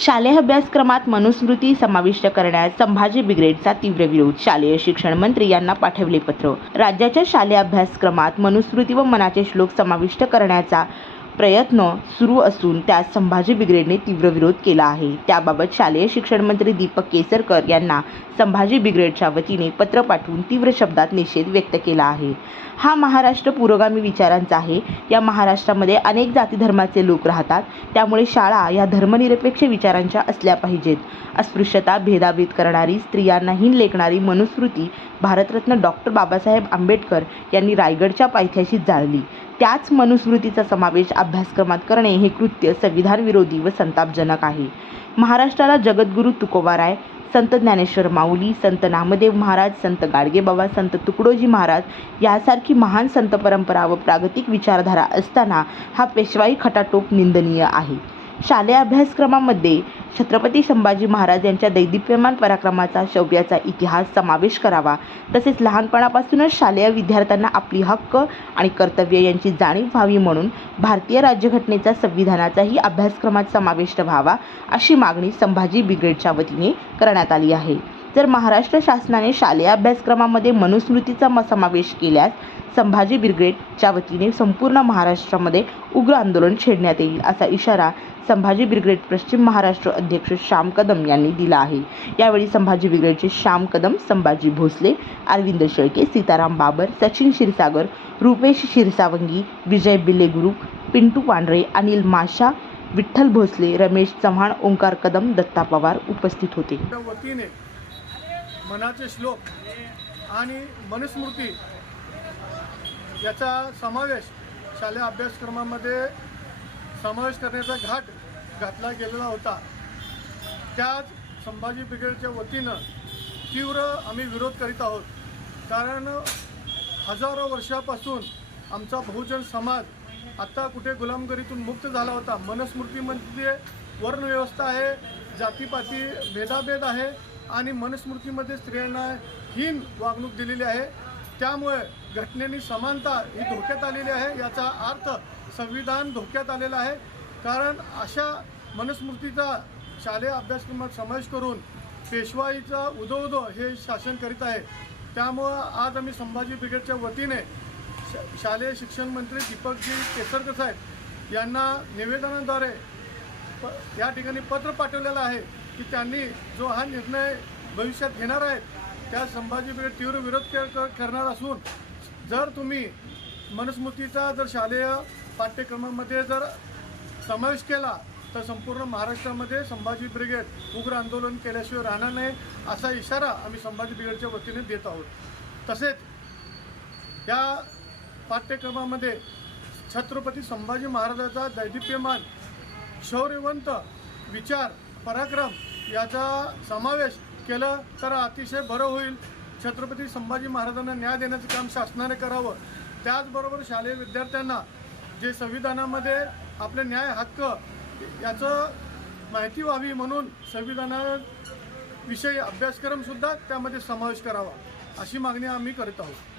शालेय अभ्यासक्रमात मनुस्मृती समाविष्ट करण्यास संभाजी ब्रिगेडचा तीव्र विरोध शालेय शिक्षण मंत्री यांना पाठवले पत्र राज्याच्या शालेय अभ्यासक्रमात मनुस्मृती व मनाचे श्लोक समाविष्ट करण्याचा प्रयत्न सुरू असून त्यास संभाजी ब्रिगेडने तीव्र विरोध केला आहे त्याबाबत शालेय शिक्षण मंत्री दीपक केसरकर यांना संभाजी ब्रिगेडच्या वतीने पत्र पाठवून तीव्र शब्दात निषेध व्यक्त केला आहे हा महाराष्ट्र पुरोगामी विचारांचा आहे या महाराष्ट्रामध्ये अनेक जाती धर्माचे लोक राहतात त्यामुळे शाळा या धर्मनिरपेक्ष विचारांच्या असल्या पाहिजेत अस्पृश्यता भेदाभेद करणारी स्त्रियांनाहीन लेखणारी मनुस्मृती भारतरत्न डॉक्टर बाबासाहेब आंबेडकर यांनी रायगडच्या पायथ्याशी जाळली त्याच मनुस्मृतीचा समावेश अभ्यासक्रमात करणे हे कृत्य संविधानविरोधी व संतापजनक आहे महाराष्ट्राला जगद्गुरू तुकोबाराय संत ज्ञानेश्वर माऊली संत नामदेव महाराज संत गाडगेबाबा संत तुकडोजी महाराज यासारखी महान संत परंपरा व प्रागतिक विचारधारा असताना हा पेशवाई खटाटोप निंदनीय आहे शालेय अभ्यासक्रमामध्ये छत्रपती संभाजी महाराज यांच्या दैदिप्यमान पराक्रमाचा शौर्याचा इतिहास समावेश करावा तसेच लहानपणापासूनच शालेय विद्यार्थ्यांना आपली हक्क आणि कर्तव्य यांची जाणीव व्हावी म्हणून भारतीय राज्यघटनेचा संविधानाचाही अभ्यासक्रमात समाविष्ट व्हावा अशी मागणी संभाजी ब्रिगेडच्या वतीने करण्यात आली आहे जर महाराष्ट्र शासनाने शालेय अभ्यासक्रमामध्ये मनुस्मृतीचा समावेश केल्यास संभाजी ब्रिगेडच्या वतीने संपूर्ण महाराष्ट्रामध्ये उग्र आंदोलन छेडण्यात येईल असा इशारा संभाजी ब्रिगेड पश्चिम महाराष्ट्र अध्यक्ष श्याम कदम यांनी दिला आहे यावेळी संभाजी ब्रिगेडचे श्याम कदम संभाजी भोसले अरविंद शेळके सीताराम बाबर सचिन क्षीरसागर रुपेश क्षीरसावंगी विजय बिलेगुरु पिंटू पांढरे अनिल माशा विठ्ठल भोसले रमेश चव्हाण ओंकार कदम दत्ता पवार उपस्थित होते वतीने मनाचे श्लोक आणि मनुस्मृती याचा समावेश शालेय अभ्यासक्रमामध्ये समावेश करण्याचा घाट घातला गेलेला होता त्याच संभाजी ब्रिगेडच्या वतीनं तीव्र आम्ही विरोध करीत आहोत कारण हजारो वर्षापासून आमचा बहुजन समाज आत्ता कुठे गुलामगिरीतून मुक्त झाला होता मनस्मृतीमध्ये म्हणजे वर्णव्यवस्था आहे जातीपाती भेदाभेद आहे आणि मनस्मृतीमध्ये स्त्रियांना हीन वागणूक दिलेली आहे त्यामुळे घटनेनी समानता ही धोक्यात आलेली आहे याचा अर्थ संविधान धोक्यात आलेला आहे कारण अशा मनुस्मृतीचा शालेय अभ्यासक्रमात समावेश करून पेशवाईचा उदो हे शासन करीत आहे त्यामुळं आज आम्ही संभाजी ब्रिगेडच्या वतीने शालेय शिक्षण मंत्री दीपकजी केसरकर साहेब यांना निवेदनाद्वारे प या ठिकाणी पत्र पाठवलेलं आहे की त्यांनी जो हा निर्णय भविष्यात घेणार आहेत त्या ब्रिगेड तीव्र विरोध करणार असून जर तुम्ही मनुस्मृतीचा जर शालेय पाठ्यक्रमामध्ये जर समावेश केला तर संपूर्ण महाराष्ट्रामध्ये संभाजी ब्रिगेड उग्र आंदोलन केल्याशिवाय राहणार नाही असा इशारा आम्ही संभाजी ब्रिगेडच्या वतीने देत आहोत तसेच या पाठ्यक्रमामध्ये छत्रपती संभाजी महाराजाचा दैदिप्यमान शौर्यवंत विचार पराक्रम याचा समावेश केलं तर अतिशय बरं होईल छत्रपती संभाजी महाराजांना न्याय देण्याचं काम शासनाने करावं त्याचबरोबर शालेय विद्यार्थ्यांना जे संविधानामध्ये आपले न्याय हक्क याचं माहिती व्हावी म्हणून संविधानाविषयी अभ्यासक्रमसुद्धा त्यामध्ये समावेश करावा अशी मागणी आम्ही करत आहोत